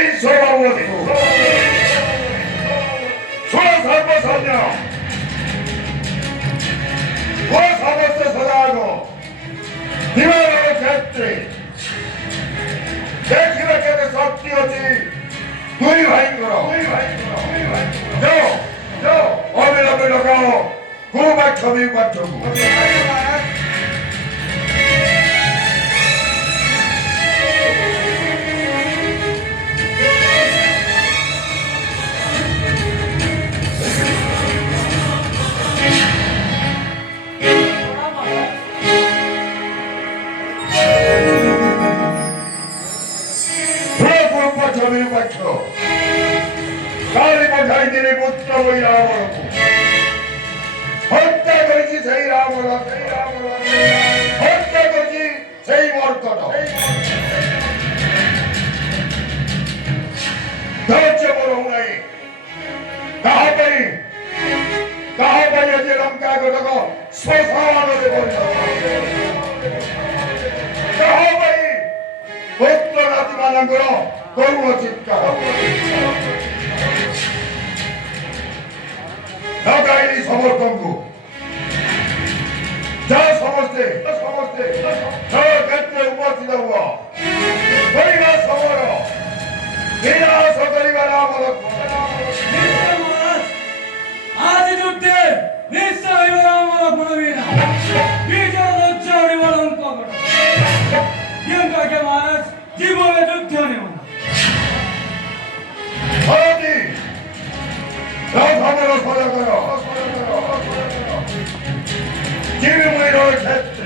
소방원수 소상보선녀 고사버스 서다하고 디마로 겠지 내 기백에서 섞이었지 구이화인거로 저 어미러미러 가오 구박첨이 관청구 저를 밝혀 가리고 자기들이 못하고 일하고 헛다거지 제일하고라 헛다거지 제일 멀거다 더쳐보러 오나이 나하바이 어제 남가거다고 소사와노 되버린다 나하바이 못떠나지 말란 거로 거루어질까 나가일이 서벌건구 자 서벌대 저 곁에 우버티다우와 너희가 서벌어 니나 서거리가 나무었고 아주 좋대 니싸이와 나무가 부르비나 비자도 저리와 넘거거라 영각에 말하지 기본에 좋다니와 어디 너 담으로 서자거라 기름을 이렇게